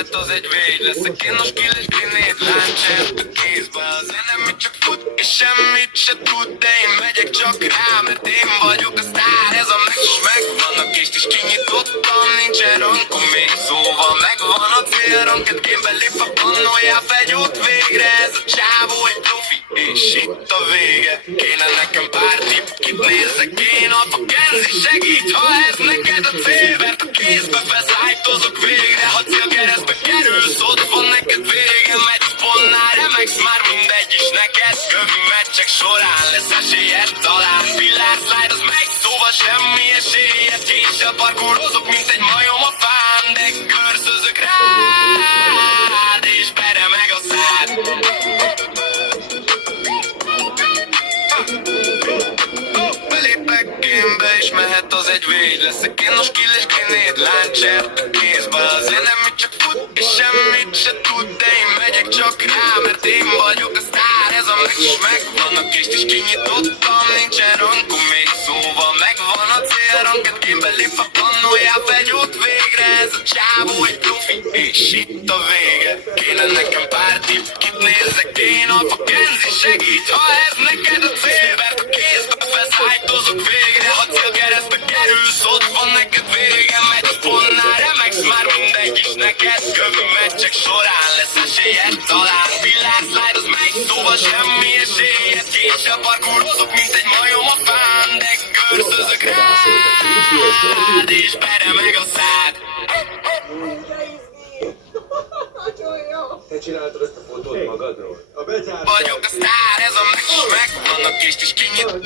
mehet, az egy végy. Leszek én a skill és kinéd láncsert a kézbe. Az enemy csak fut és semmit se tud, de én megyek csak rá, mert én vagyok a sztár. Ez a meccs megvan, a kést is kinyitottam, nincsen rankom még, szóval megvan a célranket. Gémbe lép a pannójá, felgyújt végre. Ez a csávó egy profi, és itt a vége. Kéne nekem pár tipp, kit nézzek én, a Kenzi segít, ha ez neked a cél. Mert a kézbe beszállítozok végre, ha célkeresztbe kerülsz, ott van neked vége. Megy sponnál, remegsz, már mindegy is neked. Kövi meccsek során lesz esélyed talán. Pillár slide, az megy, szóval semmi esélyed. Késsel parkúrozok, mint egy majom a fán, de körszözök rád, és peremeg a szád. Belépek gémbe, és mehet, az egy végy. Leszek én a skill és kinéd láncsert a kézbe. Az enemy csak fut és semmit se tud, de én megyek csak rá, mert én vagyok a sztár. Ez a meccs megvan, a kést is kinyitottam, nincsen rankom még, szóval megvan a célranket. Gémbe lép a pannójá, felgyújt végre. Ez a csávó egy profi, és itt a vége. Kéne nekem pár tipp, kit nézzek én, a Kenzi segít, ha ez neked a cél. Mert a kézbe beszállítozok végre, ha célkeresztbe kerülsz, ott van neked vége. Megy a sponnál, remegsz, már mindegy is neked. Kövi meccsek során lesz esélyed talán. Pillár slide, az megy, szóval semmi esélyed. Késsel parkúrozok, mint egy majom a fán, de körszözök rád, és peremeg a szád. Te csináltad ezt a fotót magadról? A bezárt... Vagyok a sztár, ez a meccs megvan, a kést is kinyit. 20-26.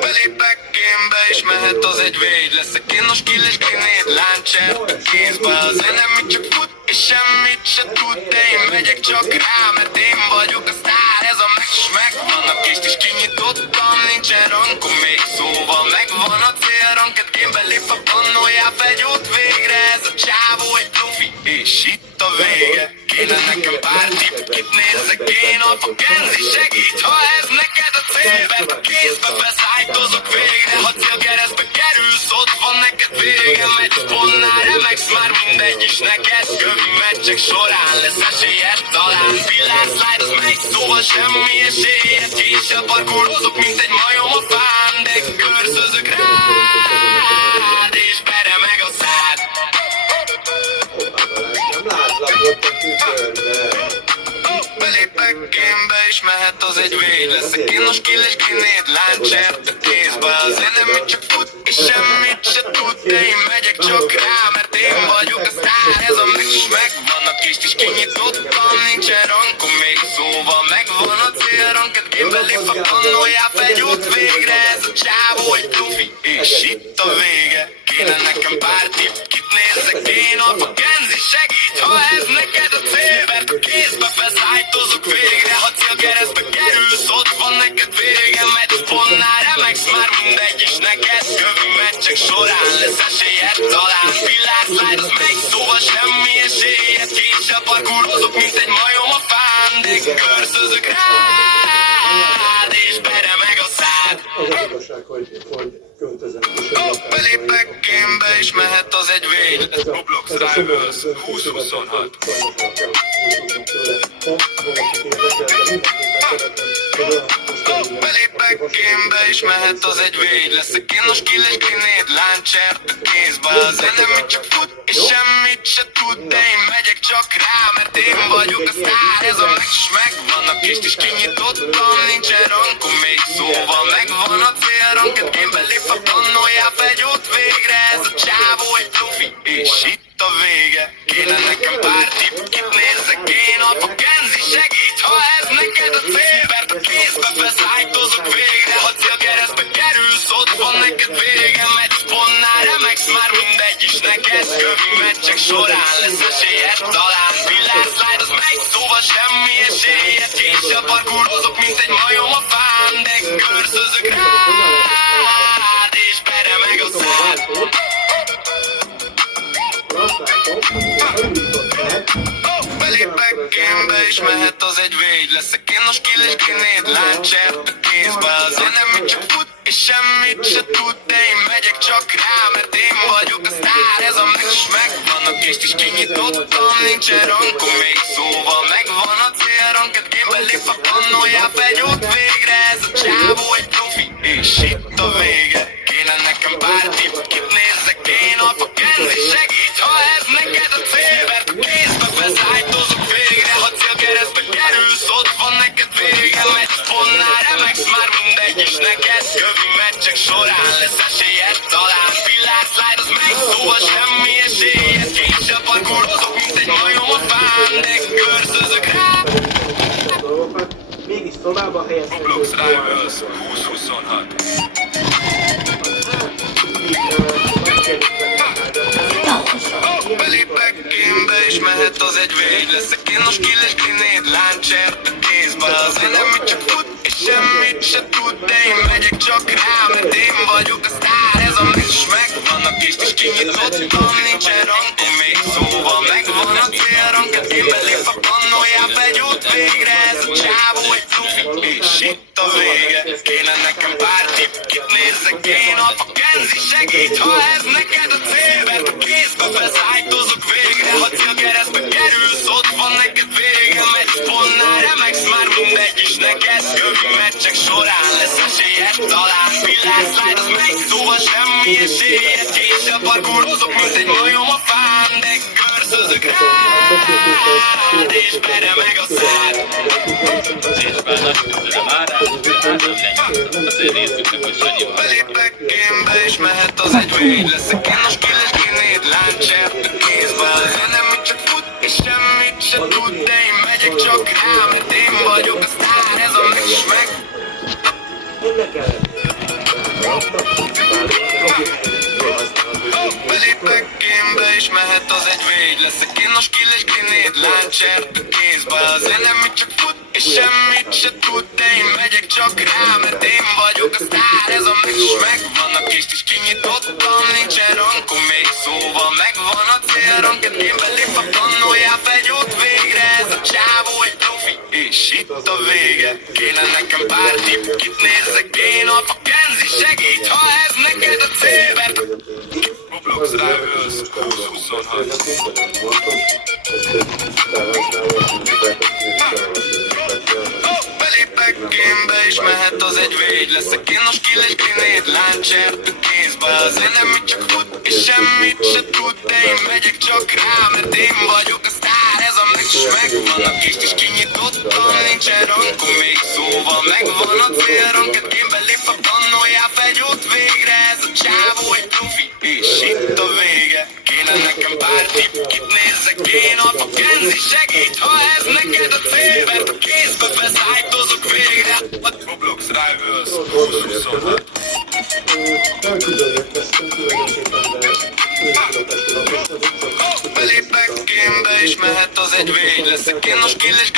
Belépek gémbe, és mehet, az egy végy. Leszek én a skill és kinéd láncsert a kézbe. Az enemy csak fut és semmit se tud, de én megyek csak rá, mert én vagyok a sztár. Ez a meccs megvan, a kést is kinyitottam, nincsen rankom még, szóval megvan a célranket. Gémbe lép a pannójá, felgyújt végre. Ez a csávó egy profi, és itt a vége. Kéne nekem pár tipp, kit nézzek én, a Kenzi segít, ha ez neked a cél. Mert a kézbe beszállítozok végre, ha célkeresztbe kerülsz, ott van neked vége. Megy sponnál, remegsz, már mindegy is neked. Kövi meccsek során lesz esélyed talán. Pillár slide, az megy, szóval semmi esélyed. Késsel parkúrozok, mint egy majom a fán, de körszözök rád, és peremeg a szád. Nem látlak ott a tükörbe. Belépek gémbe, és mehet, az egy végy. Leszek én a skill és kinéd láncsert a kézbe. Az enemy csak fut és semmit se tud, de én megyek csak rá, mert én vagyok a sztár. Ez a meccs megvan, a kést is kinyitottam, nincsen rankom még, szóval megvan a célranket. Gémbe lép a pannójá, felgyújt végre. Ez a csávó egy profi, és itt a vége. Kéne nekem pár tipp, kit nézzek én, a Kenzi segít, ha ez neked a cél. Mert a kézbe beszállítozok végre, ha célkeresztbe kerülsz, ott van neked vége. Megy sponnál, remegsz, már mindegy is neked. Kövi meccsek során lesz esélyed talán. Pillár slide, az megy, szóval semmi esélyed. Késsel parkúrozok, mint egy majom a fán, de körszözök rád, és peremeg a szád. Az az igazság, hogy költözem. Belépek gémbe, és mehet, az egy végy. Roblox Rivals 2026. Belépek gémbe, és mehet, az egy végy. Leszek én a skill és kinéd láncsert a kézbe. Az enemy csak fut és semmit se tud, de én megyek csak rá, mert én vagyok a sztár. Ez a meccs megvan, a kést is kinyitottam, nincsen rankom még, szóval megvan a célranket. Gémbe lép a pannójá, felgyújt végre. Ez a csávó egy profi, és itt a vége. Kéne nekem pár tipp, kit nézzek én, a Kenzi segít, ha ez neked a cél. Mert a kézbe beszállítozok végre, ha célkeresztbe kerülsz, ott van neked vége. Megy sponnál, remegsz, már mindegy is neked. Kövi meccsek során lesz esélyed talán. Pillár slide, az megy, szóval semmi esélyed. Késsel parkúrozok, mint egy majom a fán, de körszözök rád, és peremeg a szád. Belépek gémbe, és mehet, az egy végy. Leszek én a skill és kinéd láncsert a kézbe. Az enemy csak fut és sem semmit se tud, de én megyek csak rá, mert én vagyok a sztár. Ez a meccs is megvan, a kést is kinyitottam, nincsen rankom még szóval megvan a célrank, egy gémbe lép a pannójá, fegyót végre. Ez a csávó egy profi, és itt a vége. Kéne nekem pár tipp, kit nézzek én, a Kenzi segít, ha ez neked a cél, mert a kézbe beszállítozok végre. Ha célkeresztbe kerülsz, ott van neked vége. Megy pontnál remegsz, már mindegy is neked. Kövi meccsek során lesz esélyed talán. Pillás slide, az meg szóval semmi esélyed. Ki sem parkolozok, mint egy majom a fán, de görzözök rá. Dolgokat mégis szobába helyezhető. Roblox Rivals 2026. Belépek gémbe és mehet az egy végy. Leszek én a skilles grenade launcher a kézbe. Az enemy csak fut és semmit se tud, de én megyek csak rá, mert én vagyok a sztár. Ez a meccs is megvan, a kést is kinyitottam, nincsen rankom még szóval megvan a célrank. Egy gémbe lép a pannójá, fegyút végre. Ez a csávó egy profi, és itt a vége. Kéne nekem pár tipp, kit nézzek én, a Kenzi segít, ha ez neked a cél, mert a kézbe beszállítozok végre. Ha célkeresztbe kerülsz, ott van neked vége. Megy pontnál remegsz, már mindegy is neked. Kövi meccsek során lesz esélyed talán. Pillás slide, az megy, szóval semmi esélyed. Késsel parkolozok, mint egy majom a fán, de görzözök rád, és beremeg a szád. Belépek gémbe és mehet az egy végy. Leszek én a skilles grenade launcher a kézbe. Az enemy csak fut és semmit se tud, de én megyek csak rá, mert én vagyok a sztár. Ez a meccs is meg. Belépek gémbe és mehet az egy végy. Leszek én a skilles grenade launcher a kézbe. Az enemy csak fut és semmit se tud, de én megyek csak rá, mert én vagyok a sztár. Ez a meccs is megvan, a kést is kinyitottam, nincsen rankom még szóval megvan a célrank. Egy gémbe lép a pannójá, fegyót végre. Ez a csávó egy profi, és itt a vége. Kéne nekem pár tipp, kit nézzek én, a Kenzi segít, ha ez neked a cél, mert a Roblox Rivals 2026. Belépek gémbe és mehet az egy végy. Leszek én a skilles grenade launcher a kézbe. Az enemy csak fut és semmit se tud, de én megyek csak rá, mert én vagyok a sztár. Ez a meccs is megvan, a kést is kinyitottam, nincsen rankom még szóval megvan a célrank. Egy gémbe lép a pannójá, fegyót végre. Ez a csávó egy profi, és itt a vége. Kéne nekem pár tipp, kit nézzek én, a Kenzi segít, ha ez neked a cél, mert a kézbe beszállítozok végre. Roblox Rivals 2026. Belépek gémbe és mehet az egy végy. Leszek én a skilles